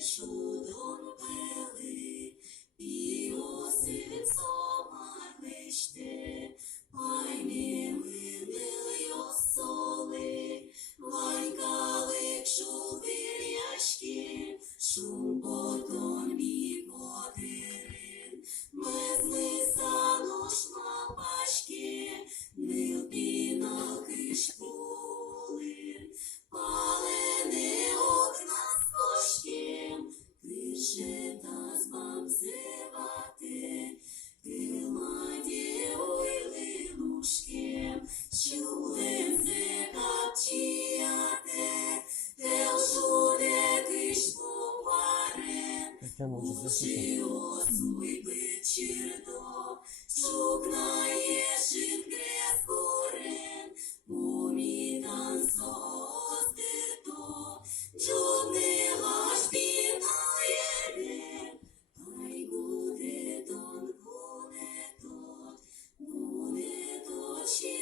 Шудон пели, і осиць омарлиште, пайне милил соли, ванькалик шубирячки, шумботон мій подирин, мезлисано шмапачки, нил піналки шпулин, палене окна скошким, крыше таз вам зевате, киладе уйли лужким, чулем зе капчияте, тел шуде киш поварен, уши осуй бичирдо, шукна ешин грез горен, умидан создирто, джудне лаш пінаєре, ай гуде тон гуде тот, чи